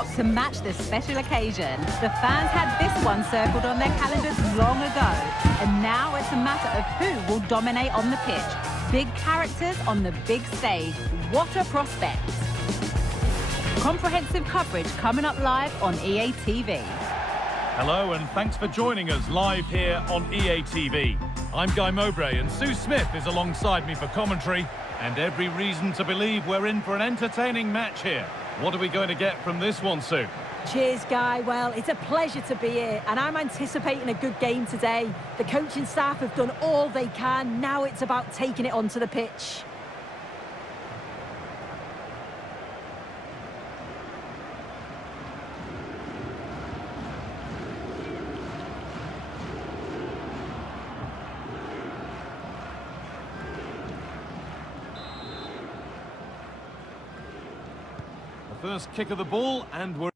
backdrop to match the special occasion. The fans had this one circled on their calendars long ago, and now it's a matter of who will dominate on the pitch. Big characters on the big stage. What a prospect! Comprehensive coverage coming up live on EA TV. Hello and thanks for joining us live here on EA TV. I'm Guy Mowbray and Sue Smith is alongside me for commentary, and every reason to believe we're in for an entertaining match here. What are we going to get from this one, Sue? Cheers, Guy. Well, it's a pleasure to be here, and I'm anticipating a good game today. The coaching staff have done all they can. Now it's about taking it onto the pitch. The first kick of the ball, and we're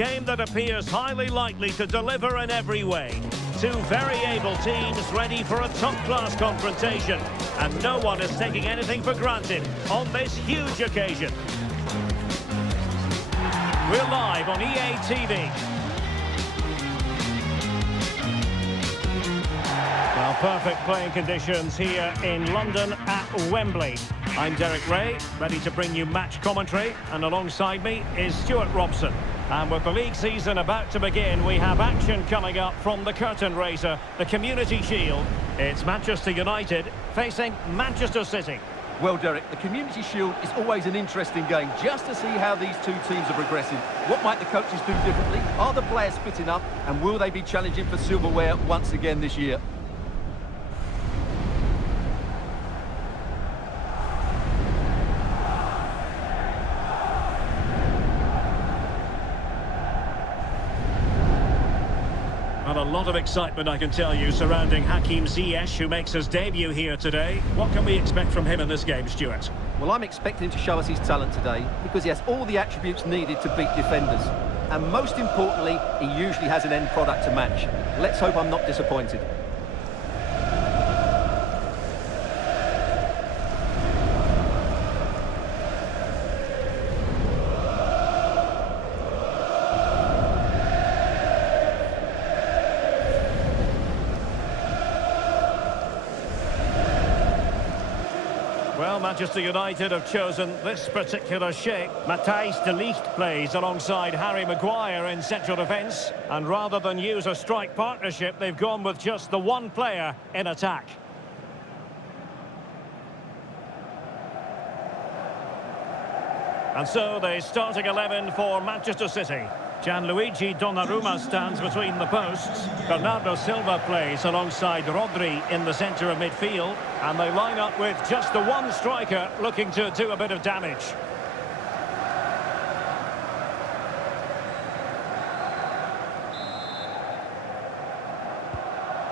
game that appears highly likely to deliver in every way. Two very able teams ready for a top-class confrontation. And no one is taking anything for granted on this huge occasion. We're live on EA TV. Well, perfect playing conditions here in London at Wembley. I'm Derek Ray, ready to bring you match commentary, and alongside me is Stuart Robson. And with the league season about to begin, we have action coming up from the curtain raiser, the Community Shield. It's Manchester United facing Manchester City. Well, Derek, the Community Shield is always an interesting game, just to see how these two teams are progressing. What might the coaches do differently? Are the players fit enough? And will they be challenging for silverware once again this year? And a lot of excitement, I can tell you, surrounding Hakim Ziyech, who makes his debut here today. What can we expect from him in this game, Stuart? Well, I'm expecting him to show us his talent today, because he has all the attributes needed to beat defenders. And most importantly, he usually has an end product to match. Let's hope I'm not disappointed. Well, Manchester United have chosen this particular shape. Matthijs de Ligt plays alongside Harry Maguire in central defence. And rather than use a strike partnership, they've gone with just the one player in attack. And so the starting 11 for Manchester City. Gianluigi Donnarumma stands between the posts. Bernardo Silva plays alongside Rodri in the centre of midfield. And they line up with just the one striker looking to do a bit of damage.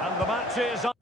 And the match is on.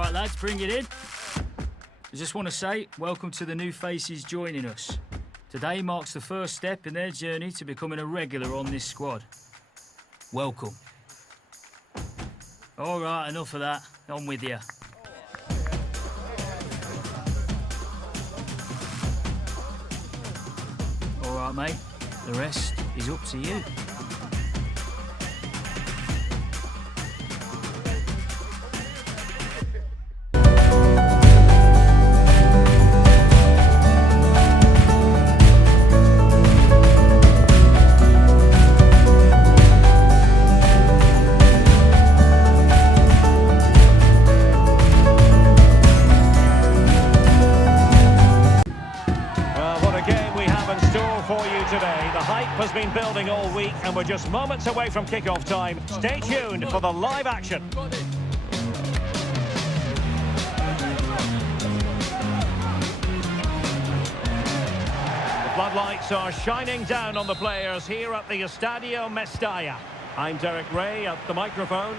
Right, lads, bring it in. I just want to say, welcome to the new faces joining us. Today marks the first step in their journey to becoming a regular on this squad. Welcome. All right, enough of that. On with you. All right, mate. The rest is up to you. Has been building all week and we're just moments away from kick-off time. Stay tuned for the live action. The floodlights are shining down on the players here at the Estadio Mestalla. I'm Derek Ray at the microphone.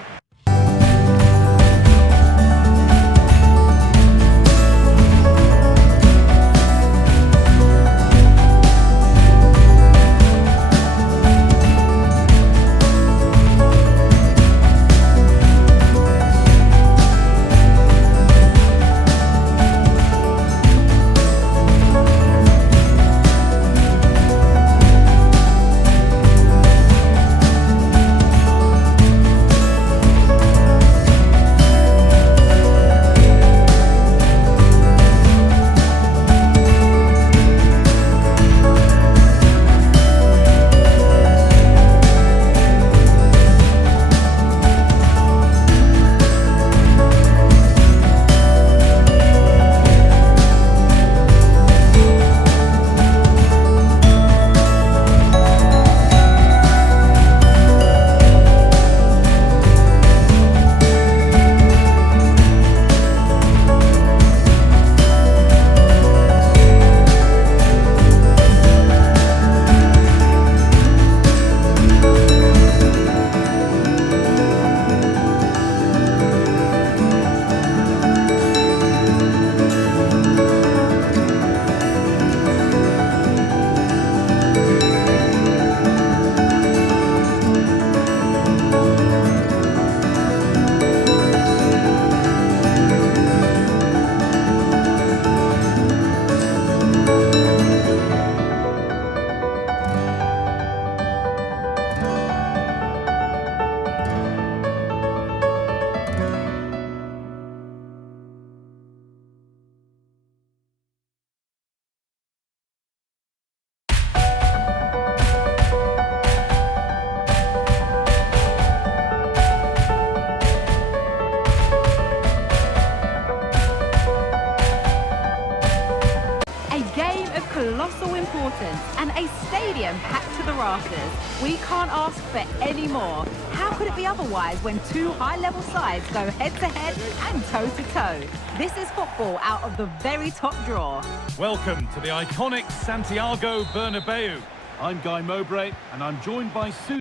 Colossal importance and a stadium packed to the rafters. We can't ask for any more. How could it be otherwise when two high-level sides go head-to-head and toe-to-toe? This is football out of the very top drawer. Welcome to the iconic Santiago Bernabeu. I'm Guy Mowbray and I'm joined by Sue.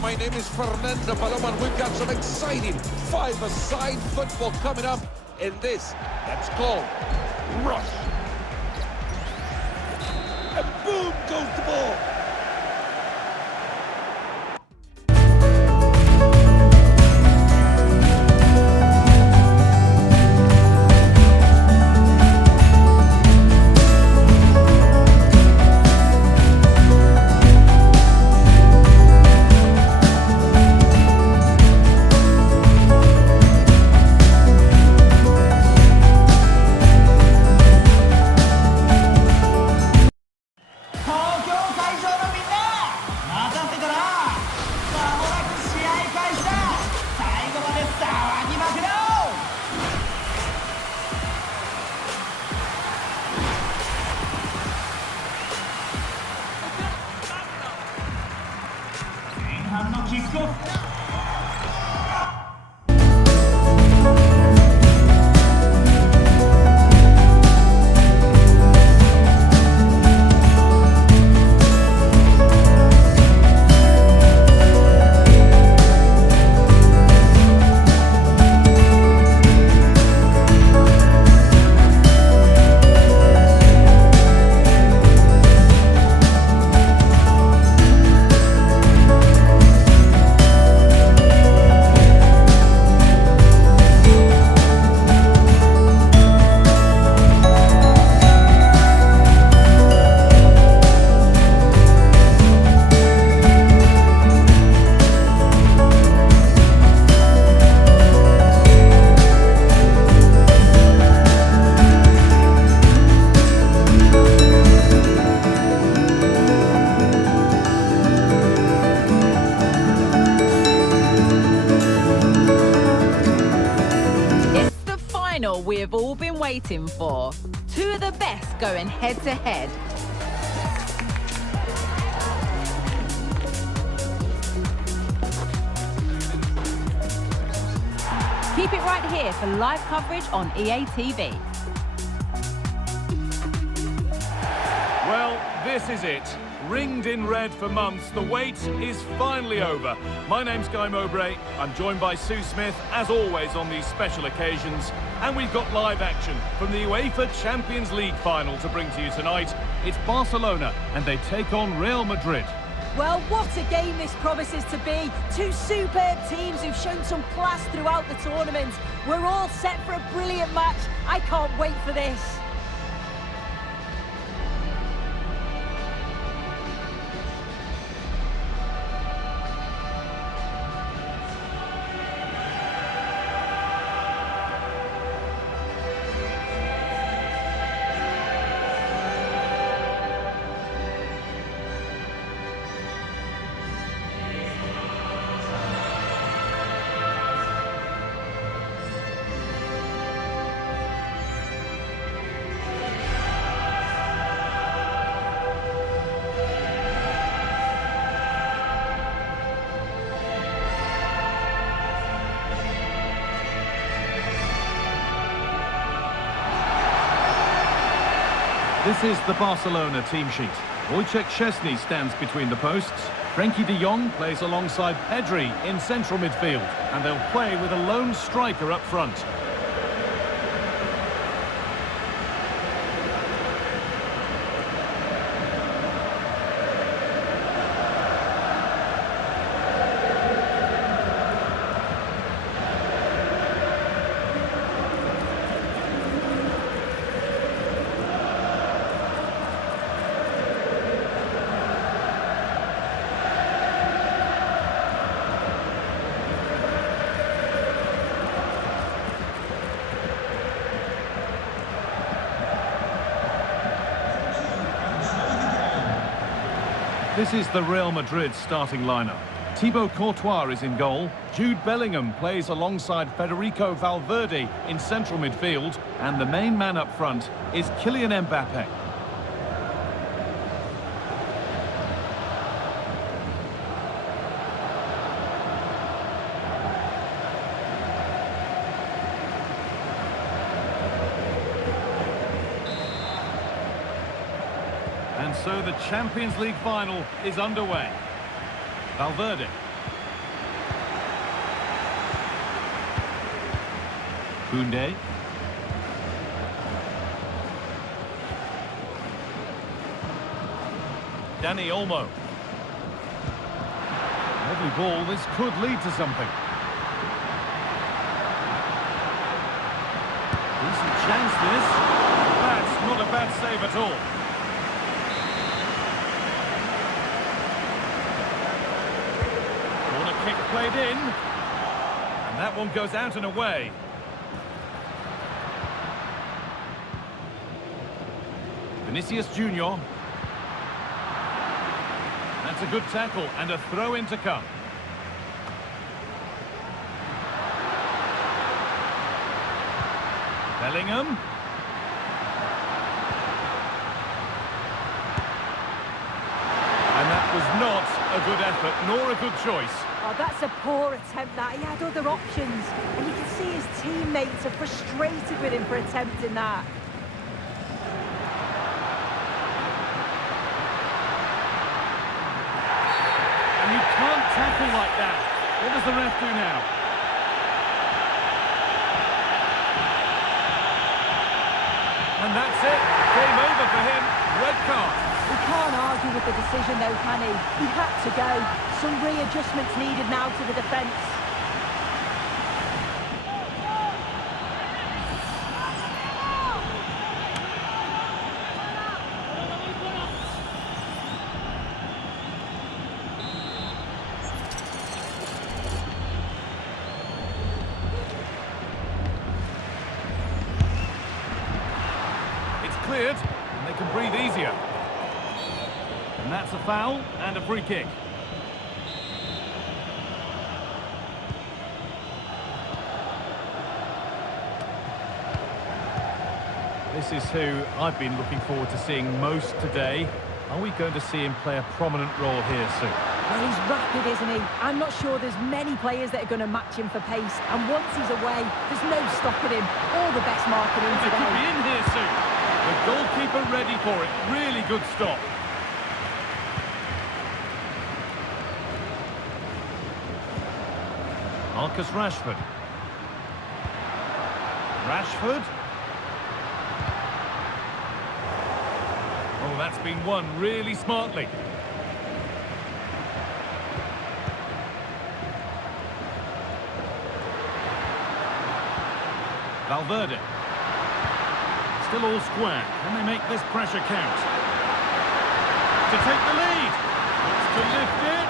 My name is Fernando Paloma, and we've got some exciting five-a-side football coming up in this that's called Rush. And boom goes the ball. We have all been waiting for. Two of the best going head to head. Keep it right here for live coverage on EA TV. Well, this is it. Ringed in red for months, the wait is finally over. My name's Guy Mowbray. I'm joined by Sue Smith, as always on these special occasions. And we've got live action from the UEFA Champions League final to bring to you tonight. It's Barcelona, and they take on Real Madrid. Well, what a game this promises to be. Two superb teams who've shown some class throughout the tournament. We're all set for a brilliant match. I can't wait for this. This is the Barcelona team sheet. Wojciech Szczesny stands between the posts. Frenkie de Jong plays alongside Pedri in central midfield. And they'll play with a lone striker up front. This is the Real Madrid starting lineup. Thibaut Courtois is in goal. Jude Bellingham plays alongside Federico Valverde in central midfield. And the main man up front is Kylian Mbappe. And so the Champions League final is underway. Valverde. Koundé. Dani Olmo. Lovely ball, this could lead to something. Decent chance this. That's not a bad save at all. Kick played in, and that one goes out and away. Vinicius Junior. That's a good tackle and a throw in to come. Bellingham. And that was not a good effort, nor a good choice. Oh, that's a poor attempt, that. He had other options. And you can see his teammates are frustrated with him for attempting that. And you can't tackle like that. What does the ref do now? And that's it. Game over for him. Red card. He can't argue with the decision, though, can he? He had to go. Some readjustments needed now to the defence. It's cleared, and they can breathe easier. And that's a foul and a free kick. This is who I've been looking forward to seeing most today. Are we going to see him play a prominent role here soon? Well, he's rapid, isn't he? I'm not sure there's many players that are going to match him for pace. And once he's away, there's no stopping him. All the best marking him He could be today. in here soon. The goalkeeper ready for it. Really good stop. Marcus Rashford. Rashford. Oh, that's been won really smartly. Valverde. Still all square. Can they make this pressure count? To take the lead. It's to lift it.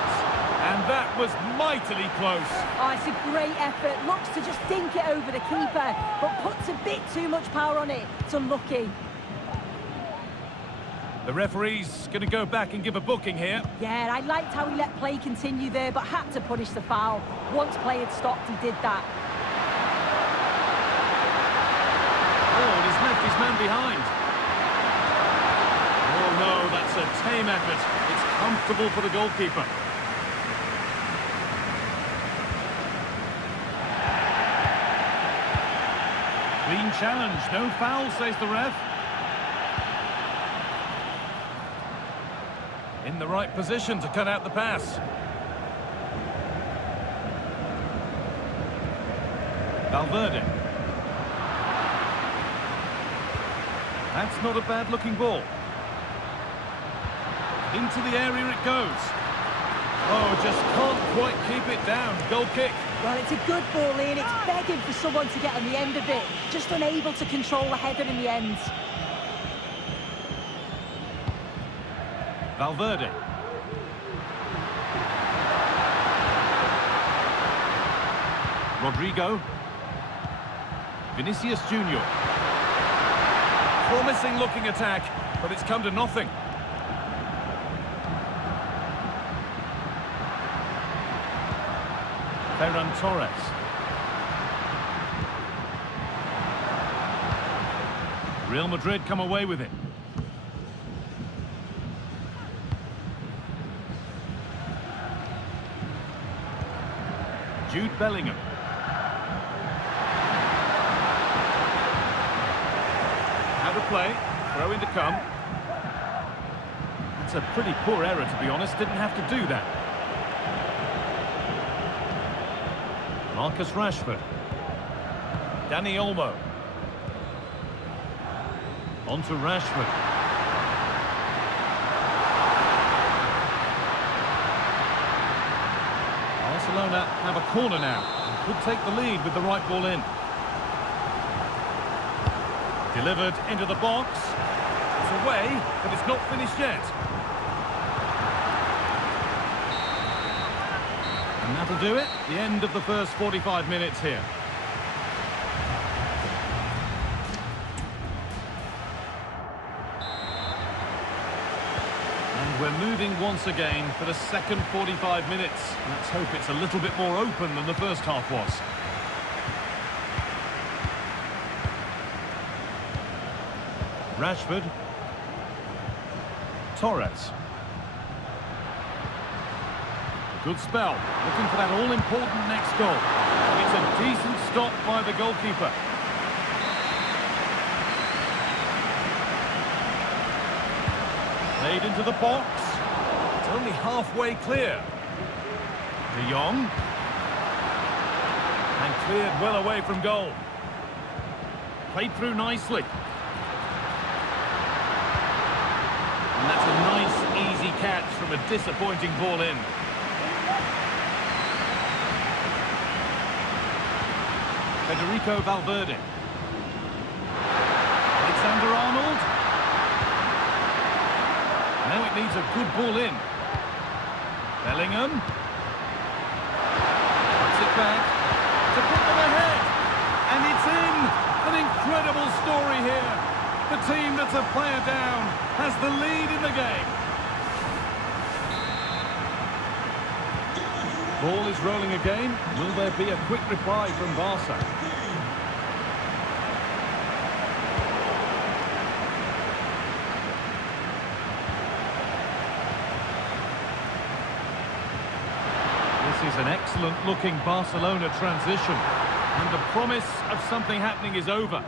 And that was mightily close. Oh, it's a great effort. Looks to just dink it over the keeper, but puts a bit too much power on it. It's unlucky. The referee's going to go back and give a booking here. Yeah, I liked how he let play continue there, but had to punish the foul. Once play had stopped, he did that. Oh, and he's left his man behind. Oh no, that's a tame effort. It's comfortable for the goalkeeper. Clean challenge, no foul, says the ref. In the right position to cut out the pass. Valverde. That's not a bad-looking ball. Into the area it goes. Oh, just can't quite keep it down. Goal kick. Well, it's a good ball in. It's begging for someone to get on the end of it. Just unable to control the header in the end. Valverde. Rodrigo. Vinicius Junior. Promising looking attack, but it's come to nothing. Ferran Torres. Real Madrid come away with it. Jude Bellingham. Out of play, throw in to come. It's a pretty poor error, to be honest. Didn't have to do that. Marcus Rashford. Dani Olmo. On to Rashford. Barcelona have a corner now and could take the lead with the right ball in. Delivered into the box. It's away, but it's not finished yet. And that'll do it. The end of the first 45 minutes here. And we're moving once again for the second 45 minutes. Let's hope it's a little bit more open than the first half was. Rashford. Torres. Good spell. Looking for that all-important next goal. It's a decent stop by the goalkeeper. Played into the box. It's only halfway clear. De Jong. And cleared well away from goal. Played through nicely. And that's a nice, easy catch from a disappointing ball in. Federico Valverde. Alexander-Arnold. Now it needs a good ball in. Bellingham. Puts it back to put them ahead. And it's in. An incredible story here. The team that's a player down has the lead in the game. Ball is rolling again. Will there be a quick reply from Barca? This is an excellent-looking Barcelona transition. And the promise of something happening is over.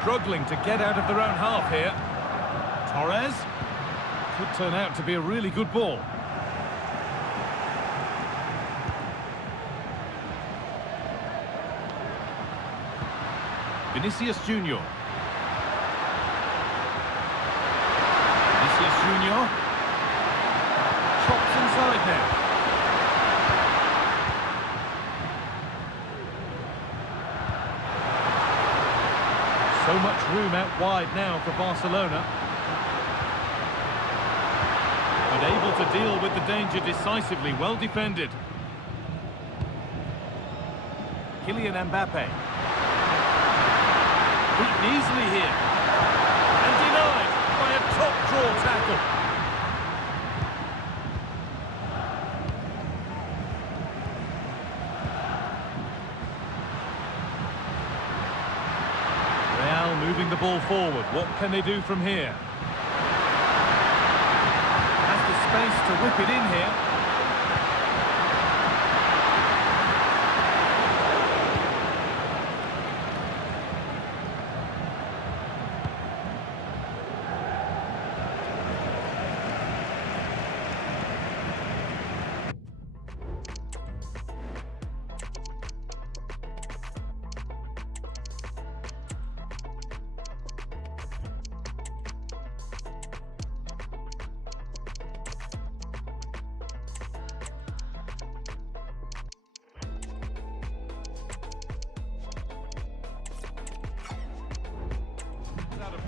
Struggling to get out of their own half here. Torres. Could turn out to be a really good ball. Vinicius Junior. Vinicius Junior. Chops inside now. So much room out wide now for Barcelona. But able to deal with the danger decisively, well defended. Kylian Mbappe. Beaten easily here. And denied by a top-draw tackle. Real moving the ball forward. What can they do from here? Space to whip it in here.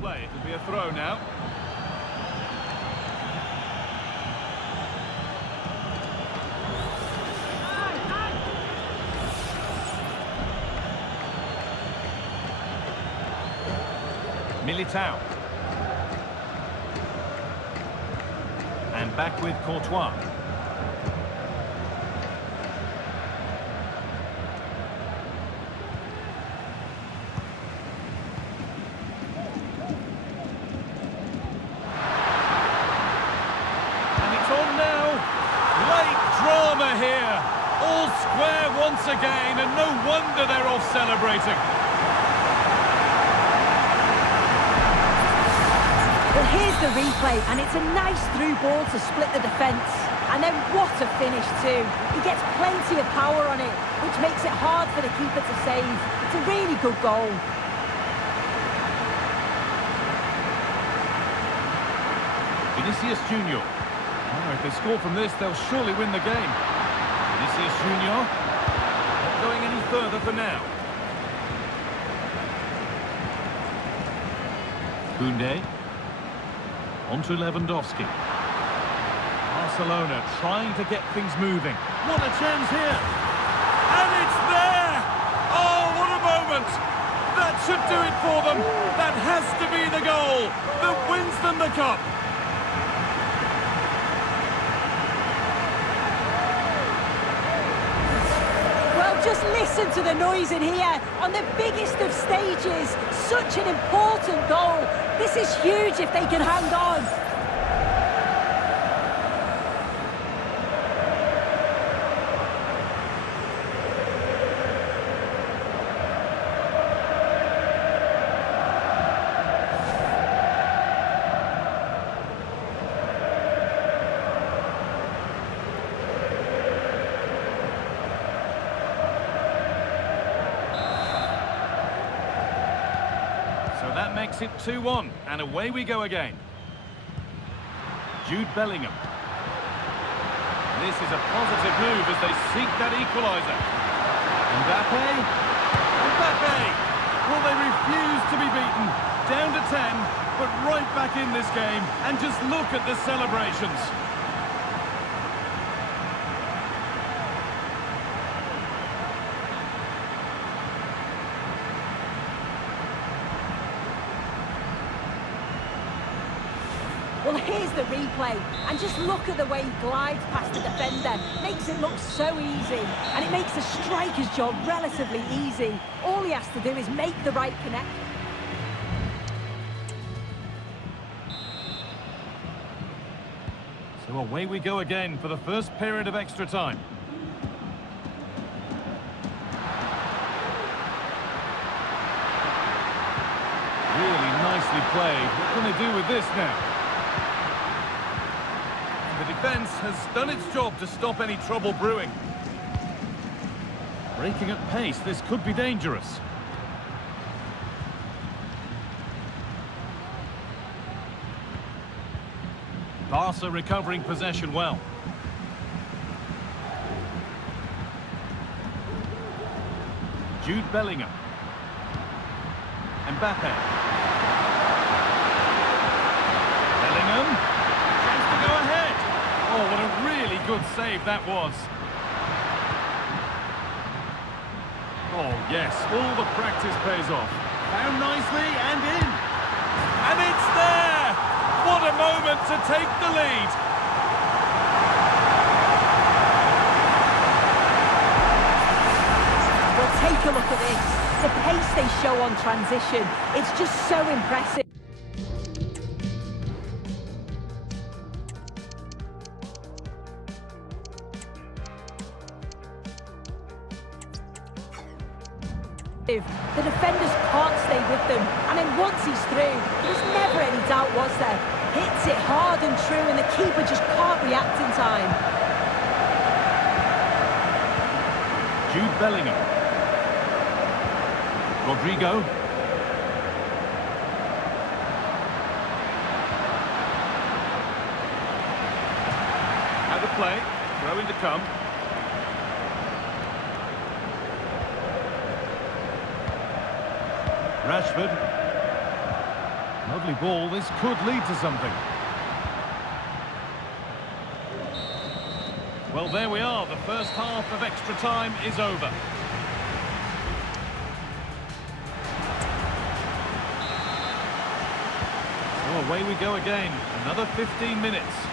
Play. It'll be a throw now. Militao. And back with Courtois. Here, all square once again, and no wonder they're off celebrating. Well, here's the replay, and it's a nice through ball to split the defence. And then what a finish too. He gets plenty of power on it, which makes it hard for the keeper to save. It's a really good goal. Vinicius Junior. Oh, if they score from this, they'll surely win the game. Vinicius Junior. Not going any further for now. Koundé. On to Lewandowski. Barcelona trying to get things moving. What a chance here! And it's there! Oh, what a moment! That should do it for them! That has to be the goal that wins them the cup! Just listen to the noise in here on the biggest of stages. Such an important goal. This is huge if they can hang on. That makes it 2-1, and away we go again. Jude Bellingham. This is a positive move as they seek that equaliser. Mbappe. Mbappe! Well, they refuse to be beaten. Down to 10, but right back in this game. And just look at the celebrations. Well, here's the replay, and just look at the way he glides past the defender. Makes it look so easy, and it makes the striker's job relatively easy. All he has to do is make the right connect. So away we go again for the first period of extra time. Really nicely played. What can they do with this now? The defence has done its job to stop any trouble brewing. Breaking at pace, this could be dangerous. Barca recovering possession well. Jude Bellingham. Mbappe. Bellingham. Chance to go ahead. Oh, what a really good save that was. Oh, yes, all the practice pays off. Found nicely and in. And it's there! What a moment to take the lead. Well, take a look at this. The pace they show on transition. It's just so impressive. The defenders can't stay with them, and then once he's through, there was never any doubt, was there? Hits it hard and true, and the keeper just can't react in time. Jude Bellingham. Rodrigo. Out of play, throw in to come. Rashford. Lovely ball, this could lead to something. Well, there we are, the first half of extra time is over. So away we go again, another 15 minutes.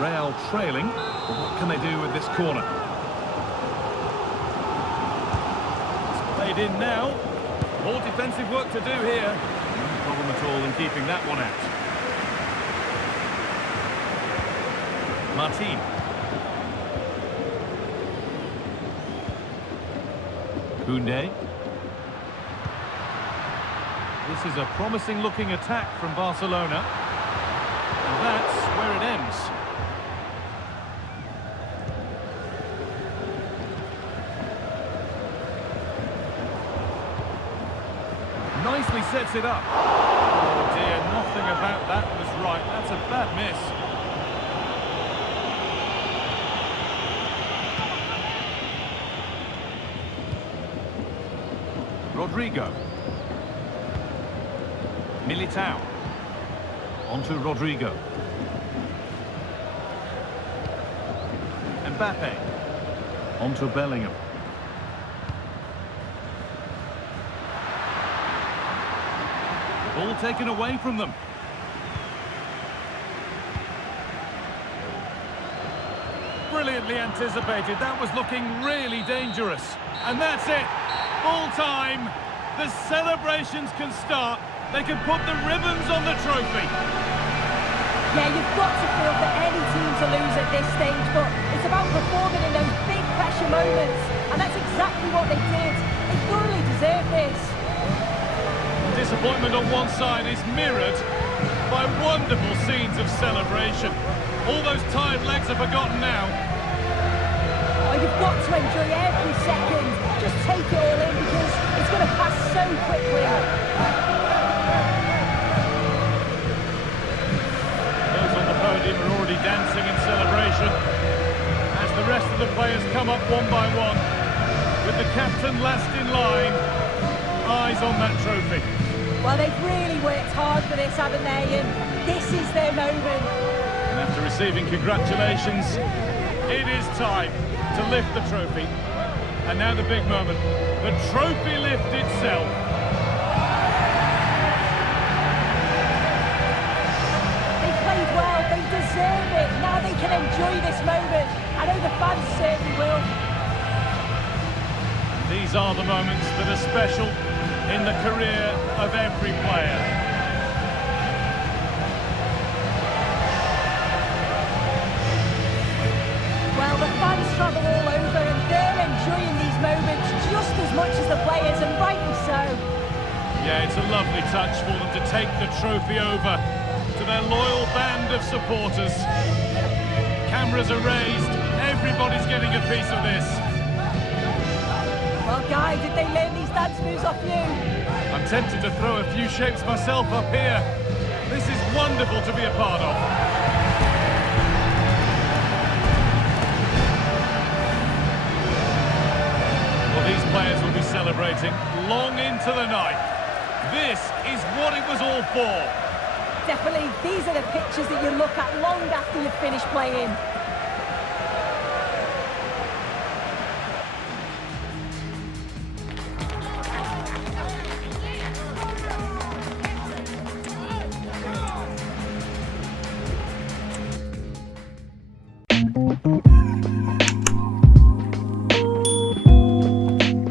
Real trailing, but what can they do with this corner? It's played in now. More defensive work to do here. No problem at all in keeping that one out. Martin. Koundé. This is a promising looking attack from Barcelona. And that's where it ends. Nicely sets it up. Oh dear, nothing about that was right. That's a bad miss. Rodrigo. Militao. Onto Rodrigo. Mbappe. Onto Bellingham. Ball taken away from them. Brilliantly anticipated. That was looking really dangerous. And that's it. Full time. The celebrations can start. They can put the ribbons on the trophy. Yeah, you've got to feel for any team to lose at this stage, but it's about performing in those big pressure moments. And that's exactly what they did. They thoroughly disappointment on one side is mirrored by wonderful scenes of celebration. All those tired legs are forgotten now. Oh, you've got to enjoy every second. Just take it all in because it's going to pass so quickly. Those on the podium are already dancing in celebration as the rest of the players come up one by one, with the captain last in line, eyes on that trophy. Well, they've really worked hard for this, haven't they? And this is their moment. And after receiving congratulations, it is time to lift the trophy. And now the big moment, the trophy lift itself. They've played well, they deserve it. Now they can enjoy this moment. I know the fans certainly will. These are the moments that are special in the career of every player. Well, the fans travel all over and they're enjoying these moments just as much as the players, and rightly so. Yeah, it's a lovely touch for them to take the trophy over to their loyal band of supporters. Cameras are raised, everybody's getting a piece of this. Well, Guy, did they learn these dance moves off you? I'm tempted to throw a few shapes myself up here. This is wonderful to be a part of. Well, these players will be celebrating long into the night. This is what it was all for. Definitely, these are the pictures that you look at long after you've finished playing.